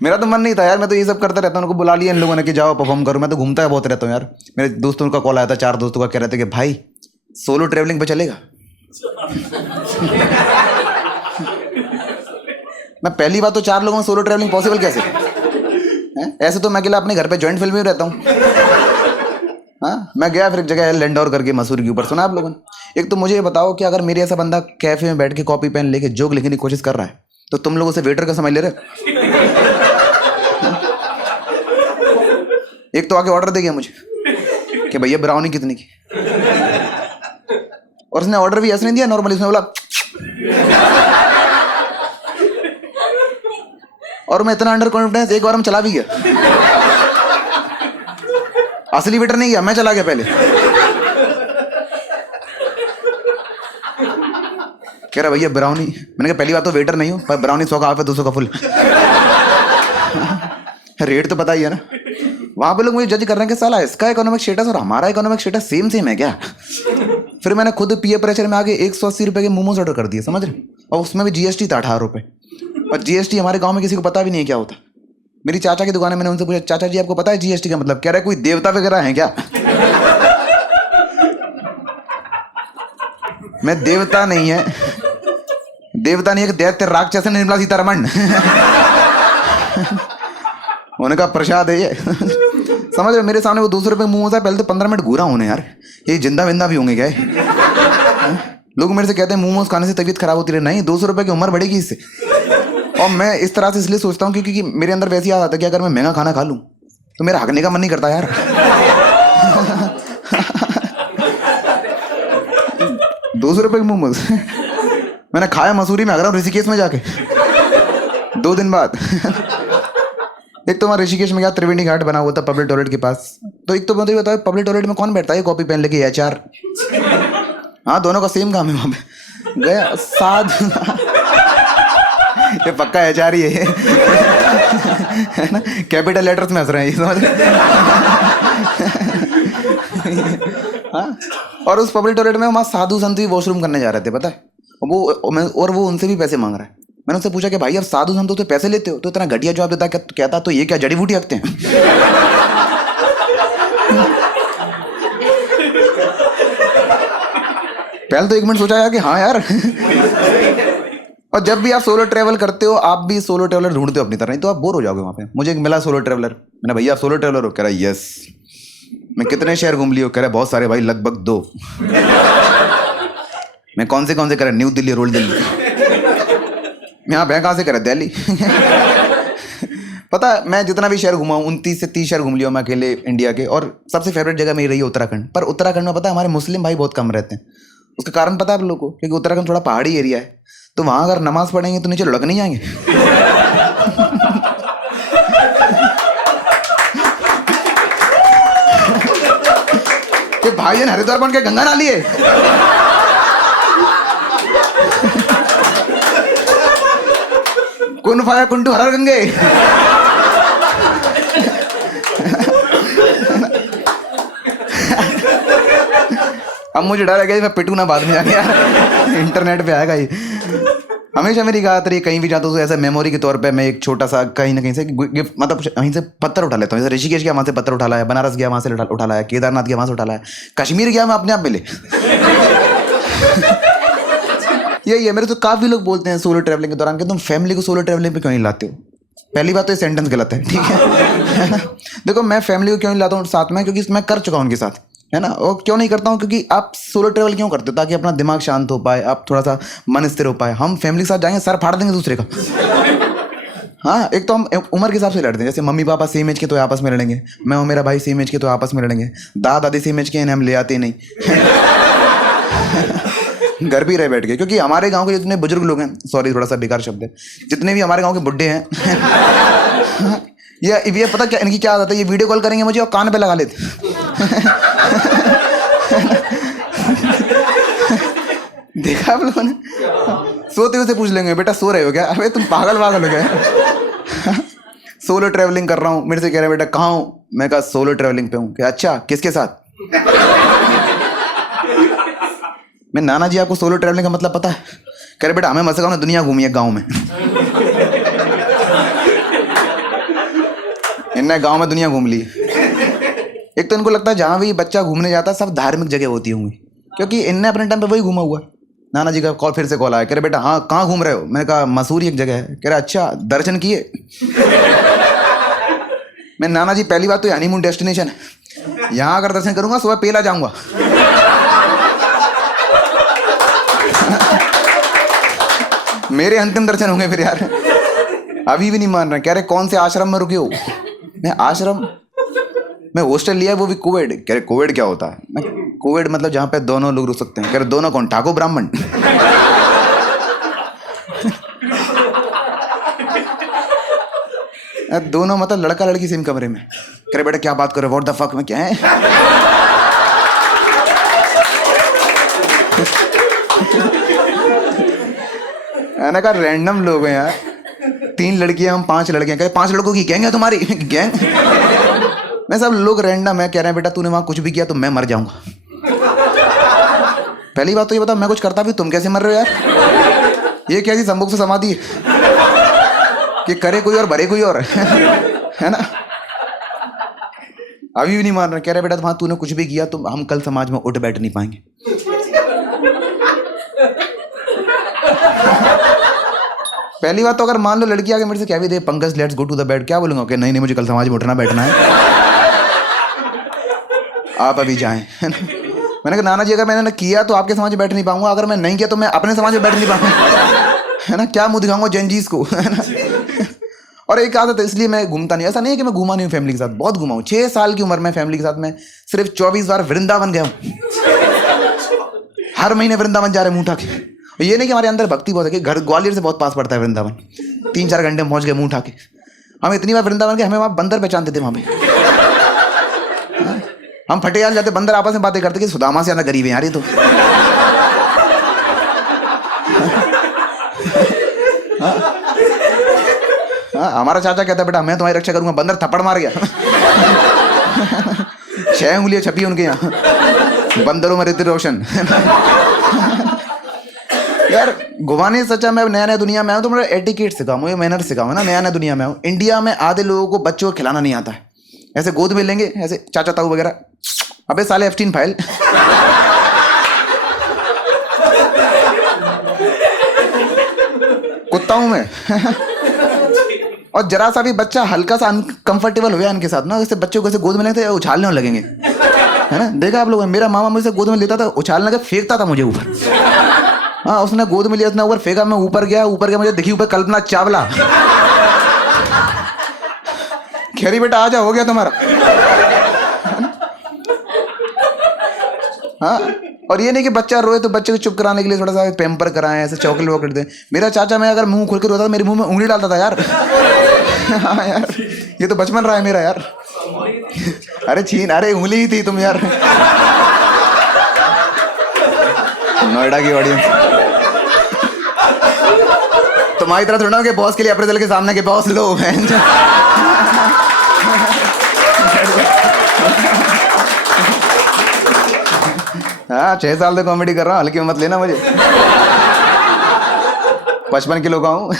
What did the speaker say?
मेरा तो मन नहीं था यार, मैं तो ये सब करता रहता हूँ। उनको बुला लिया इन लोगों ने कि जाओ परफॉर्म करो। मैं तो घूमता है बहुत रहता हूँ यार। मेरे दोस्तों का कॉल आया था, 4 दोस्तों का, कह रहे थे कि भाई सोलो ट्रैवलिंग पे चलेगा। मैं पहली बात तो 4 लोगों में सोलो ट्रैवलिंग पॉसिबल कैसे है? ऐसे तो मैं अकेला अपने घर पे जॉइंट फैमिली में रहता हूँ। हाँ, मैं गया फिर एक जगह है लैंडोर करके मसूरी के ऊपर, सुना आप लोगों ने। एक तो मुझे ये बताओ कि अगर मेरे ऐसा बंदा कैफे में बैठ के कॉपी पेन लेके जोक लिखने की कोशिश कर रहा है, तो तुम लोग उसे वेटर का समझ ले रहे हो? एक तो आके ऑर्डर दे गया मुझे कि भैया ब्राउनी कितने की, और उसने ऑर्डर भी ऐसे नहीं दिया नॉर्मली, उसने बोला और मैं इतना अंडर कॉन्फिडेंस, एक बार में चला भी गया। असली वेटर नहीं गया, मैं चला गया पहले। कह रहा भैया ब्राउनी। मैंने कहा पहली बात तो वेटर नहीं हूं, पर ब्राउनी 100 का हाफ है, 200 का फुल। रेट तो पता ही है ना। वहां पे लोग मुझे जज कर रहे हैं कि साला इसका इकोनॉमिक स्टेटस और हमारा इकोनॉमिक स्टेटस सेम है क्या। फिर मैंने खुद पीए प्रेशर में आगे 180 रुपए के मोमोज ऑर्डर कर दिए, समझ रहे, और उसमें भी जीएसटी था 18 रुपए। और जीएसटी हमारे गांव में किसी को पता भी नहीं क्या होता। मेरी चाचा की दुकान है, मैंने उनसे पूछा चाचा जी आपको पता है जीएसटी का मतलब? कह रहा है कोई देवता वगैरह है क्या? मैं देवता नहीं है, देवता नहीं है कि दैत्य राक्षस है निर्मला सीतारमण। उनका प्रसाद है ये। समझ रहे, मेरे सामने वो 200 रुपए मुंह होता है, पहले तो 15 मिनट घूरा होने यार, ये जिंदा विंदा भी होंगे क्या? लोग मेरे से कहते हैं मोमोज खाने से तबीयत खराब होती रहे। नहीं, 200 रुपए की उम्र बढ़ेगी इससे। और मैं इस तरह से इसलिए सोचता हूँ क्योंकि मेरे अंदर वैसी याद आता है कि अगर मैं महंगा खाना खा लूँ तो मेरा हकने का मन नहीं करता यार। 200 रुपए के मोमोज मैंने खाया मसूरी में, अगर ऋषिकेश में जाके 2 दिन बाद। एक तो वहाँ ऋषिकेश में गया, त्रिवेणी घाट बना हुआ था पब्लिक टॉयलेट के पास। तो एक तो मुझे बताओ पब्लिक टॉयलेट में कौन बैठता है कॉपी पेन लेके, एचआर? हाँ, दोनों का सेम काम है वहाँ पे। गया साध ये पक्का एचआर ही है ना, कैपिटल लेटर्स में हंस रहे हैं, समझ रहे? हाँ, और उस पब्लिक टॉयलेट में वहाँ साधु संत भी वॉशरूम करने जा रहे थे, पता है? वो उनसे भी पैसे मांग रहा है। मैंने उससे पूछा कि भाई अब साधु संतों से पैसे लेते हो? तो इतना घटिया जवाब देता, कहता तो ये क्या जड़ी बूटी रखते हैं? पहले तो 1 मिनट सोचा यार कि हाँ यार। और जब भी आप सोलो ट्रैवल करते हो, आप भी सोलो ट्रैवलर ढूंढते हो अपनी तरह, नहीं तो आप बोर हो जाओगे वहां पे। मुझे एक मिला सोलो ट्रैवलर, मैंने भैया आप सोलो ट्रैवलर हो? कह रहा यस। मैं कितने शहर घूम लियो? कह रहा बहुत सारे भाई, लगभग 2। मैं कौन से कह रहा न्यू दिल्ली, रोल दिल्ली। मैं यहाँ कहाँ से? कह रहा दिल्ली। पता है मैं जितना भी शहर घुमा हूँ, 29 से 30 शहर घूम लिया मैं अकेले इंडिया के, और सबसे फेवरेट जगह मेरी रही है उत्तराखंड। पर उत्तराखंड में पता है हमारे मुस्लिम भाई बहुत कम रहते हैं। उसका कारण पता है आप लोगों को? क्योंकि उत्तराखंड थोड़ा पहाड़ी एरिया है, तो वहां अगर नमाज पढ़ेंगे तो नीचे लुढ़क नहीं जाएंगे। कि भाईजान हरिद्वार बन के गंगा नाली है। कुन फाया कुंटू हर गंगे। अब मुझे डर है मैं पिटू ना बाद में जाके यार, इंटरनेट पे आएगा ही। हमेशा मेरी कहा रही, कहीं भी जाता हूँ तो ऐसा मेमोरी के तौर पे मैं एक छोटा सा कहीं ना कहीं से गिफ्ट, मतलब कहीं से पत्थर उठा लेता हूँ। जैसे ऋषिकेश गया वहाँ से पत्थर उठा लाया, बनारस गया वहाँ से उठा लाया, केदारनाथ गया वहाँ से उठा लाया, कश्मीर गया मैं अपने आप मिले। यही है। मेरे तो काफी लोग बोलते हैं सोलो ट्रैवलिंग के दौरान कि तुम फैमिली को सोलो ट्रैवलिंग पे क्यों नहीं लाते हो? पहली बात तो ये सेंटेंस गलत है, ठीक है? देखो मैं फैमिली को क्यों नहीं लाता हूँ साथ में, क्योंकि मैं कर चुका हूँ उनके साथ, है ना। और क्यों नहीं करता हूँ? क्योंकि आप सोलो ट्रैवल क्यों करते हो? ताकि अपना दिमाग शांत हो पाए, आप थोड़ा सा मन स्थिर हो पाए। हम फैमिली के साथ जाएंगे, सर फाड़ देंगे दूसरे का। हाँ, एक तो हम उम्र के हिसाब से लड़ते हैं। जैसे मम्मी पापा सेम एज के तो आपस में लड़ेंगे, मैं और मेरा भाई सेम एज के तो आपस में लड़ेंगे, दादा दादी सेम एज के हैं, हम ले आते नहीं। घर भी रह बैठ के, क्योंकि हमारे गांव के जितने बुजुर्ग लोग हैं, सॉरी थोड़ा सा बेकार शब्द है, जितने भी हमारे गांव के बुड्ढे हैं, ये पता क्या इनकी क्या आदत है? ये वीडियो कॉल करेंगे मुझे और कान पे लगा लेते। देखा आप लोगों ने? सोते हुए से पूछ लेंगे बेटा सो रहे हो क्या? अबे तुम पागल हो गया। सोलो ट्रैवलिंग कर रहा हूँ, मेरे से कह रहे बेटा कहाँ हूँ? मैं कहा सोलो ट्रैवलिंग पे हूँ। क्या अच्छा, किसके साथ? मैं नाना जी आपको सोलो ट्रैवलिंग का मतलब पता है? कह रहे बेटा हमें मत सिखाओ ना, दुनिया घूमी है गाँव में। इनने गांव में दुनिया घूम ली। एक तो इनको लगता है जहाँ भी बच्चा घूमने जाता है सब धार्मिक जगह होती होंगी, क्योंकि इनने अपने टाइम पे वही घूमा हुआ है। नाना जी का कॉल, फिर से कॉल आया, कह रहे बेटा हाँ कहाँ घूम रहे हो? मैंने कहा मसूरी एक जगह है। कह रहे अच्छा दर्शन किए? मैं नाना जी पहली बात तो हनीमून डेस्टिनेशन है, यहाँ अगर दर्शन करूंगा सुबह पेला जाऊंगा। मेरे अंतिम दर्शन होंगे फिर यार। अभी भी नहीं मान रहे, कह रहे कौन से आश्रम में रुके हो? मैं आश्रम, मैं हॉस्टल लिया वो भी कोविड। कह रहे कोविड क्या होता है? मैं कोविड मतलब जहाँ पे दोनों लोग रुक सकते हैं। कह रहे दोनों कौन? ठाकुर ब्राह्मण? दोनों मतलब लड़का लड़की सेम कमरे में। कह रहे बेटा क्या बात कर रहे हो? व्हाट द फक में क्या है? मैंने कहा रैंडम लोग हैं यार, 3 लड़कियां हम 5 लड़के हैं। कहे 5 लड़कों की गैंग है तुम्हारी? गैंग? मैं सब लोग रैंडम है। कह रहे हैं बेटा तूने वहां कुछ भी किया तो मैं मर जाऊंगा। पहली बात तो ये बता, मैं कुछ करता भी तुम कैसे मर रहे हो यार? ये कैसी संभोग से समाधि कि करे कोई और भरे कोई और, है ना? अभी भी नहीं मान रहे। कह रहे बेटा वहां तूने कुछ भी किया तो हम कल समाज में उठ बैठ नहीं पाएंगे। पहली बात तो अगर मान लो लड़की आके मेरे से कह भी दे Pankaj let's go to the bed, क्या बोलूंगा? कि नहीं नहीं मुझे कल समाज में उठना बैठना है, आप अभी जाएं। मैंने कहा नाना जी अगर मैंने किया तो आपके समाज में बैठ नहीं पाऊंगा, अगर मैं नहीं किया तो मैं अपने समाज में बैठ नहीं पाऊंगा, है ना? क्या मुंह दिखाऊंगा जंजीस को, है ना? और एक आदत है इसलिए मैं घूमता नहीं। ऐसा नहीं है कि मैं घूमा नहीं हूँ फैमिली के साथ, बहुत घूमा हूँ। 6 साल की उम्र में फैमिली के साथ मैं सिर्फ 24 बार वृंदावन गया हूँ। हर महीने वृंदावन जा रहे मुंह उठा के। ये नहीं कि हमारे अंदर भक्ति बहुत है, कि घर ग्वालियर से बहुत पास पड़ता है वृंदावन, 3-4 घंटे में पहुंच गए मुंह उठा के। हम इतनी बार वृंदावन के हमें वहां बंदर पहचानते थे वहां पे। हम फटेयाल जाते, बंदर आपस में बातें करते कि सुदामा से ज्यादा गरीब है यार ये तो। हमारा चाचा कहता बेटा मैं तुम्हारी रक्षा करूंगा, बंदर थप्पड़ मार गया। 6 उंगलियां छपी उनके यहाँ, बंदरों में ऋतिक रोशन। यार घुमाने सच्चा मैं नया नया दुनिया में आऊँ तो मेरा एटिकेट सिखाऊं, मुझे मैनर सिखाऊं ना। नया नया दुनिया में आऊँ। इंडिया में आधे लोगों को बच्चों को खिलाना नहीं आता है, ऐसे गोद में लेंगे ऐसे चाचा ताऊ वगैरह, अबे साले एफटीन फाइल। कुत्ता हूं मैं। और जरा सा भी बच्चा हल्का सा अनकंफर्टेबल हो गया इनके साथ ना, जैसे बच्चों को ऐसे गोद में लेते उछालने लगेंगे, है ना? देखा आप लोग? मेरा मामा मुझसे गोद में लेता था, उछालने के फेंकता था मुझे ऊपर। हाँ उसने गोद में लिया, उसने ऊपर फेंका, मैं ऊपर गया मुझे दिखी ऊपर कल्पना चावला। खैरी बेटा आजा, हो गया तुम्हारा। हाँ और ये नहीं कि बच्चा रोए तो बच्चे को चुप कराने के लिए थोड़ा सा पैम्पर कराएं, ऐसे चॉकलेट वॉकलेट दें। मेरा चाचा मैं अगर मुंह खोल के रोता था मेरे मुंह में उंगली डालता था यार। हाँ यार ये तो बचपन रहा है मेरा यार। अरे छीन, अरे उंगली ही थी तुम यार। नोएडा की ऑडियंस तुम्हारी तरह थोड़ा कि बॉस के लिए अप्रेजल के सामने के बॉस लो है। हाँ 6 साल से कॉमेडी कर रहा हूँ, हल्की मत लेना मुझे। 55 किलो का हूँ।